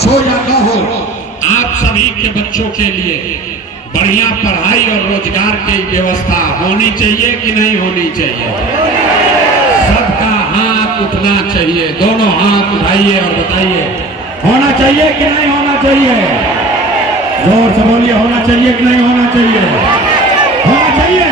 कुछ हो या न हो, आप सभी के बच्चों के लिए बढ़िया पढ़ाई और रोजगार की व्यवस्था होनी चाहिए कि नहीं होनी चाहिए? सबका हाथ उठना चाहिए, दोनों हाथ उठाइए और बताइए होना चाहिए कि नहीं होना चाहिए? जोर से बोलिए, होना चाहिए कि नहीं होना चाहिए? होना चाहिए।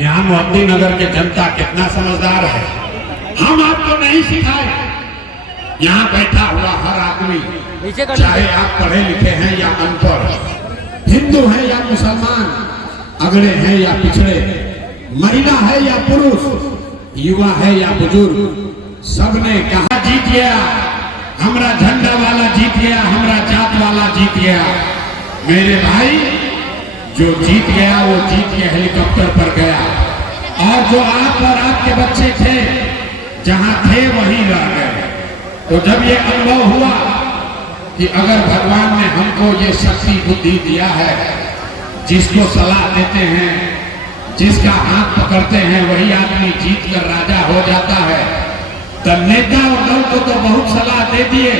यहाँ मोहद्दी नगर के जनता कितना समझदार है, हम आपको नहीं सिखाए। यहाँ बैठा हुआ हर आदमी, चाहे आप पढ़े लिखे हैं या अनपढ़, हिंदू हैं या मुसलमान, अगड़े हैं या पिछड़े, महिला है या पुरुष, युवा है या बुजुर्ग, सबने कहा जीत गया, हमारा झंडा वाला जीत गया, हमारा जात वाला जीत गया। मेरे भाई, जो जीत गया वो जीत के हेलीकॉप्टर पर गया, और जो आप और आपके बच्चे थे जहां थे वहीं रह गए। तो जब ये अनुभव हुआ कि अगर भगवान ने हमको ये शक्ति बुद्धि दिया है, जिसको सलाह देते हैं, जिसका हाथ पकड़ते हैं, वही आदमी जीत कर राजा हो जाता है, तो नेता और दल को तो बहुत सलाह दे दिए,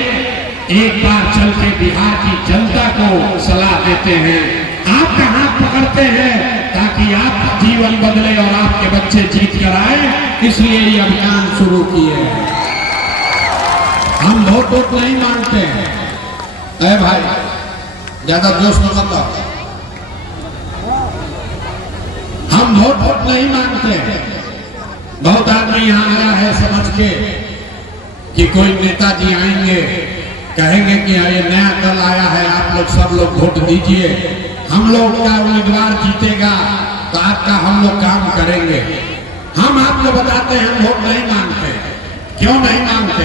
एक बार चल के बिहार की जनता को सलाह देते हैं, आपका हाथ पकड़ते हैं ताकि आपका जीवन बदले और आपके बच्चे जीत कर आए, इसलिए ये अभियान शुरू किए हैं। हम वोट नहीं मांगते हैं। अरे भाई, ज्यादा जोश में मत आओ। हम वोट नहीं मांगते हैं। बहुत आदमी यहाँ आया है समझ के कि कोई नेताजी आएंगे, कहेंगे कि ये नया दल आया है, आप लोग सब लोग वोट दीजिए, हम लोग का उम्मीदवार जीतेगा तो आपका हम लोग काम करेंगे। हम आपको बताते हैं हम वोट नहीं मांगते। क्यों नहीं मांगते?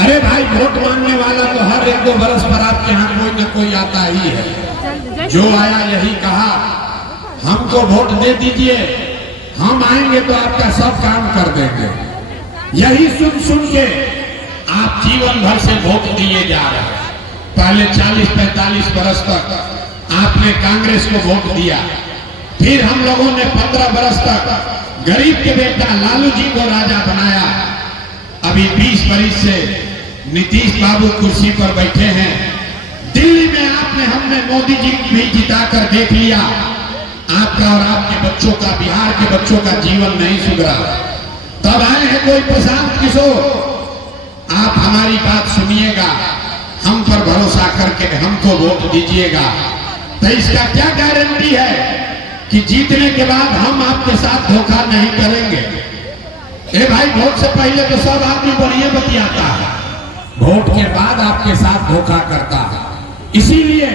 अरे भाई, वोट मांगने वाला तो हर 1-2 बरस पर आपके यहाँ कोई न कोई आता ही है। जो आया यही कहा हमको वोट दे दीजिए, हम आएंगे तो आपका सब काम कर देंगे। यही सुन सुन के आप जीवन भर से वोट दिए जा रहे हैं। पहले 40-45 बरस तक आपने कांग्रेस को वोट दिया, फिर हम लोगों ने 15 बरस तक गरीब के बेटा लालू जी को राजा बनाया। अभी 20 बरस से नीतीश बाबू कुर्सी पर बैठे हैं। दिल्ली में हमने मोदी जी भी जिताकर देख लिया, आपका और आपके बच्चों का, बिहार के बच्चों का जीवन नहीं सुधरा। तब आए हैं कोई प्रशांत किशोर, आप हमारी बात सुनिएगा, हम पर भरोसा करके हमको वोट दीजिएगा। तो इसका क्या गारंटी है कि जीतने के बाद हम आपके साथ धोखा नहीं करेंगे? ए भाई, वोट से पहले तो सब आदमी बढ़िया बतियाता है, वोट के बाद आपके साथ धोखा करता है। इसीलिए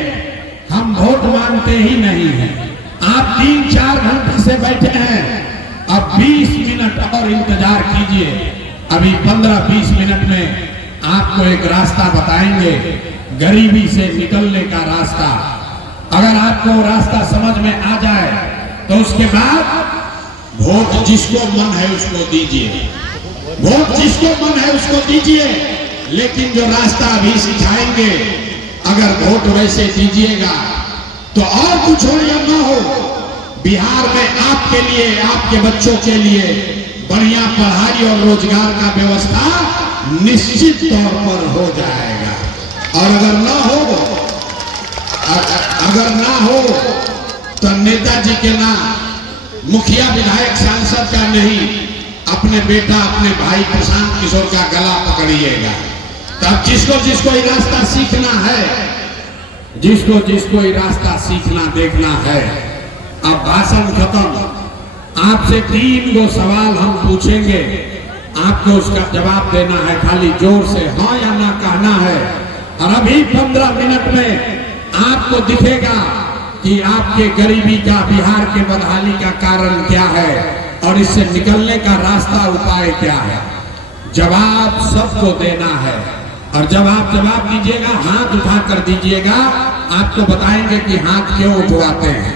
हम वोट मांगते ही नहीं हैं। आप 3-4 घंटे से बैठे हैं, अब 20 मिनट और इंतजार कीजिए। अभी 15-20 मिनट में आपको एक रास्ता बताएंगे, गरीबी से निकलने का रास्ता। अगर आपको रास्ता समझ में आ जाए तो उसके बाद वोट जिसको मन है उसको दीजिए, वोट जिसको मन है उसको दीजिए। लेकिन जो रास्ता अभी सिखाएंगे, अगर वोट वैसे दीजिएगा तो और कुछ हो या ना हो, बिहार में आपके लिए, आपके बच्चों के लिए बढ़िया पढ़ाई और रोजगार का व्यवस्था निश्चित तौर पर हो जाएगा। और अगर ना हो तो नेताजी के नाम, मुखिया विधायक सांसद का नहीं, अपने बेटा, अपने भाई प्रशांत किशोर का गला पकड़िएगा। तब जिसको जिसको ये रास्ता सीखना है, जिसको जिसको ये रास्ता सीखना देखना है, अब भाषण खत्म। आपसे 3 गो सवाल हम पूछेंगे, आपको उसका जवाब देना है, खाली जोर से हाँ या ना कहना है। और अभी 15 मिनट में आपको दिखेगा कि आपके गरीबी का, बिहार के बदहाली का कारण क्या है और इससे निकलने का रास्ता, उपाय क्या है। जवाब सबको देना है, और जब आप जवाब दीजिएगा, हाथ उठा कर दीजिएगा, आपको बताएंगे कि हाथ क्यों उठवाते हैं।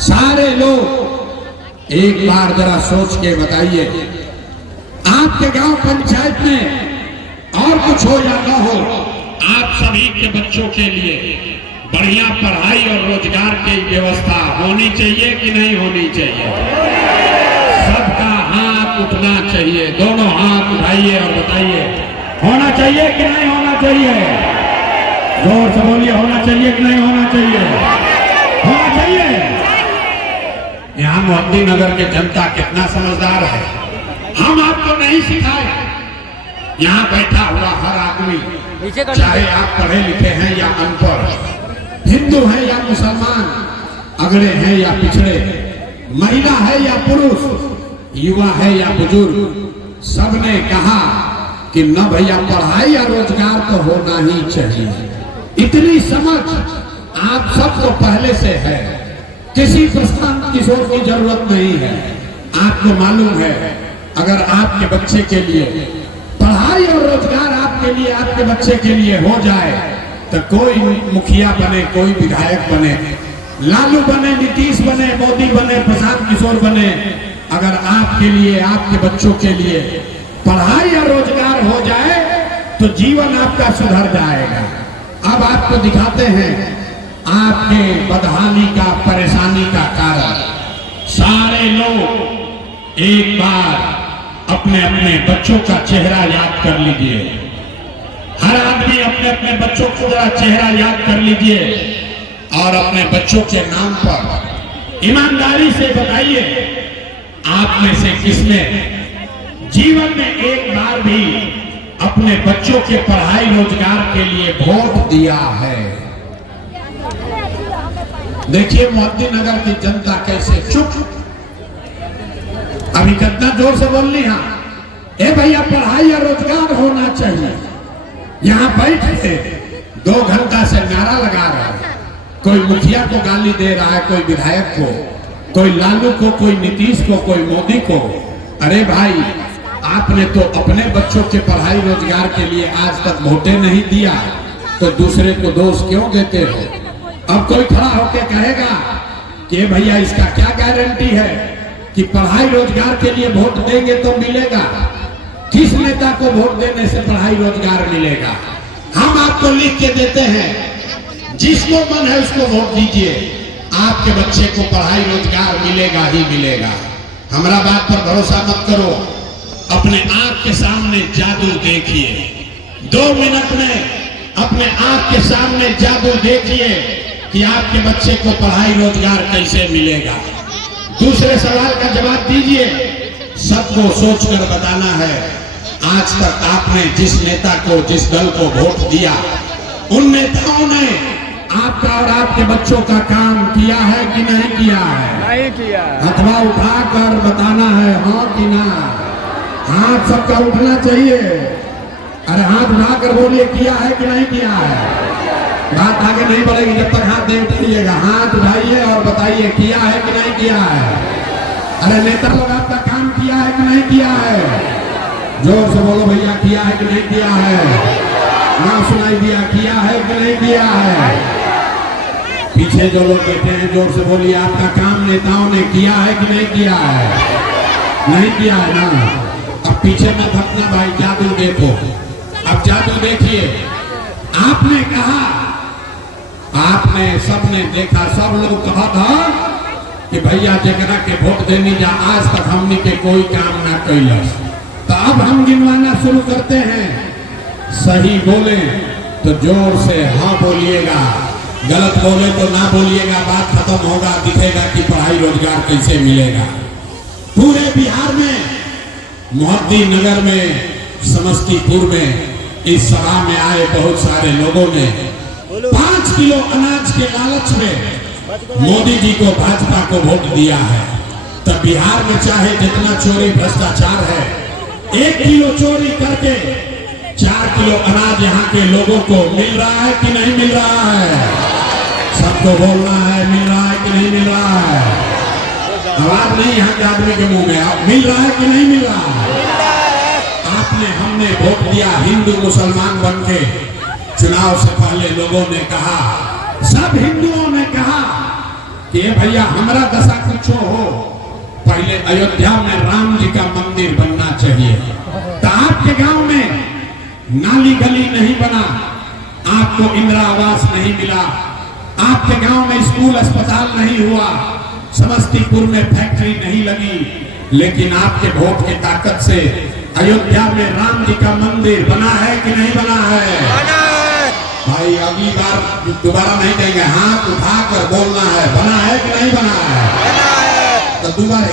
सारे लोग एक बार जरा सोच के बताइए, आपके गांव पंचायत में और कुछ हो या न हो, आप सभी के बच्चों के लिए बढ़िया पढ़ाई और रोजगार की व्यवस्था होनी चाहिए कि नहीं होनी चाहिए? सबका हाथ उठना चाहिए, दोनों हाथ उठाइए और बताइए होना चाहिए कि नहीं होना चाहिए? जोर से बोलिए, होना चाहिए कि नहीं होना चाहिए? होना चाहिए। यहाँ मोदी नगर के जनता कितना समझदार है, हम आपको नहीं सिखाए। यहाँ बैठा हुआ हर आदमी, चाहे आप पढ़े लिखे हैं या अनपढ़, हिंदू हैं या मुसलमान, अगड़े हैं या पिछड़े, महिला है या पुरुष, युवा है या बुजुर्ग, सबने कहा कि न भैया पढ़ाई या रोजगार तो होना ही चाहिए। इतनी समझ आप सबको पहले से है, किसी प्रशांत किशोर की जरूरत नहीं है। आपको मालूम है, अगर आपके बच्चे के लिए पढ़ाई और रोजगार आपके लिए, आपके बच्चे के लिए हो जाए, तो कोई मुखिया बने, कोई विधायक बने, लालू बने, नीतीश बने, मोदी बने, प्रशांत किशोर बने, अगर आपके लिए, आपके बच्चों के लिए पढ़ाई और रोजगार हो जाए तो जीवन आपका सुधर जाएगा। अब आपको दिखाते हैं आपके बदहाली का, परेशानी का कारण। सारे लोग एक बार अपने अपने बच्चों का चेहरा याद कर लीजिए। हर आदमी अपने अपने बच्चों का चेहरा याद कर लीजिए और अपने बच्चों के नाम पर ईमानदारी से बताइए, आप में से किसने जीवन में एक बार भी अपने बच्चों के पढ़ाई रोजगार के लिए वोट दिया है? देखिए मोदी नगर की जनता कैसे चुप। अभी कितना जोर से बोल ली, हाँ ए भैया पढ़ाई और रोजगार होना चाहिए। यहाँ बैठ के 2 घंटा से नारा लगा रहा है, कोई मुखिया को गाली दे रहा है, कोई विधायक को, कोई लालू को, कोई नीतीश को, कोई मोदी को। अरे भाई, आपने तो अपने बच्चों के पढ़ाई रोजगार के लिए आज तक वोटे नहीं दिया, तो दूसरे को दोष क्यों देते हो? अब कोई खड़ा होकर कहेगा कि भैया इसका क्या गारंटी है कि पढ़ाई रोजगार के लिए वोट देंगे तो मिलेगा? किस नेता को वोट देने से पढ़ाई रोजगार मिलेगा? हम आपको लिख के देते हैं, जिसको मन है उसको वोट दीजिए, आपके बच्चे को पढ़ाई रोजगार मिलेगा ही मिलेगा। हमारा बात पर भरोसा मत करो, अपने आंख के सामने जादू देखिए। 2 मिनट में अपने आंख के सामने जादू देखिए कि आपके बच्चे को पढ़ाई रोजगार कैसे मिलेगा। दूसरे सवाल का जवाब दीजिए। सबको सोचकर बताना है, आज तक आपने जिस नेता को, जिस दल को वोट दिया, उन नेताओं ने आपका और आपके बच्चों का काम किया है कि नहीं किया है? नहीं किया। हथवा उठाकर बताना है, हाँ कि ना। हाथ सबका उठना चाहिए। अरे हाथ उठाकर बोलिए, किया है कि नहीं किया है? बात आगे नहीं बढ़ेगी जब तक हाथ नहीं उठाइएगा। हाथ उठाइए और बताइए, किया है कि नहीं किया है? अरे नेता लोग आपका काम किया है कि नहीं किया है? जोर से बोलो भैया, किया है कि नहीं किया है? ना सुनाई दिया, किया है कि नहीं किया है? पीछे जो लोग बैठे हैं, जोर से बोलिए, आपका काम नेताओं ने किया है कि नहीं किया है? नहीं किया है ना। अब पीछे में थकना भाई, जादू देखो। अब जादू देखिए। आपने कहा, आपने सबने देखा, सब लोग कहा था कि भैया जगरा के वोट देने जा, आज तक हमने के कोई काम ना कैलस। तो अब हम गिनवाना शुरू करते हैं। सही बोले तो जोर से हाँ बोलिएगा, गलत बोले तो ना बोलिएगा। बात खत्म होगा, दिखेगा कि पढ़ाई रोजगार कैसे मिलेगा। पूरे बिहार में, मोदी नगर में, समस्तीपुर में इस सभा में आए बहुत सारे लोगों ने 5 किलो अनाज के लालच में मोदी जी को, भाजपा को वोट दिया है। तब बिहार में चाहे जितना चोरी भ्रष्टाचार है, 1 किलो चोरी करके 4 किलो अनाज यहाँ के लोगों को मिल रहा है कि नहीं मिल रहा है? सबको बोलना है, मिल रहा है कि नहीं मिल रहा है? आवाज नहीं यहाँ के आदमी के मुंह में, आप मिल रहा है कि नहीं मिल रहा है? आपने, हमने वोट दिया हिंदू मुसलमान बन के। चुनाव से पहले लोगों ने कहा, सब हिंदुओं ने कहा कि भैया हमारा दशा कुछ हो, पहले अयोध्या में राम जी का मंदिर बनना चाहिए। तो आपके गांव में नाली गली नहीं बना, आपको इंदिरा आवास नहीं मिला, आपके गांव में स्कूल अस्पताल नहीं हुआ, समस्तीपुर में फैक्ट्री नहीं लगी, लेकिन आपके वोट की ताकत से अयोध्या में राम जी का मंदिर बना है कि नहीं बना है? भाई अगली बार दोबारा नहीं कहेंगे, हाथ उठाकर बोलना है, बना है कि नहीं बना है? तो दोबारा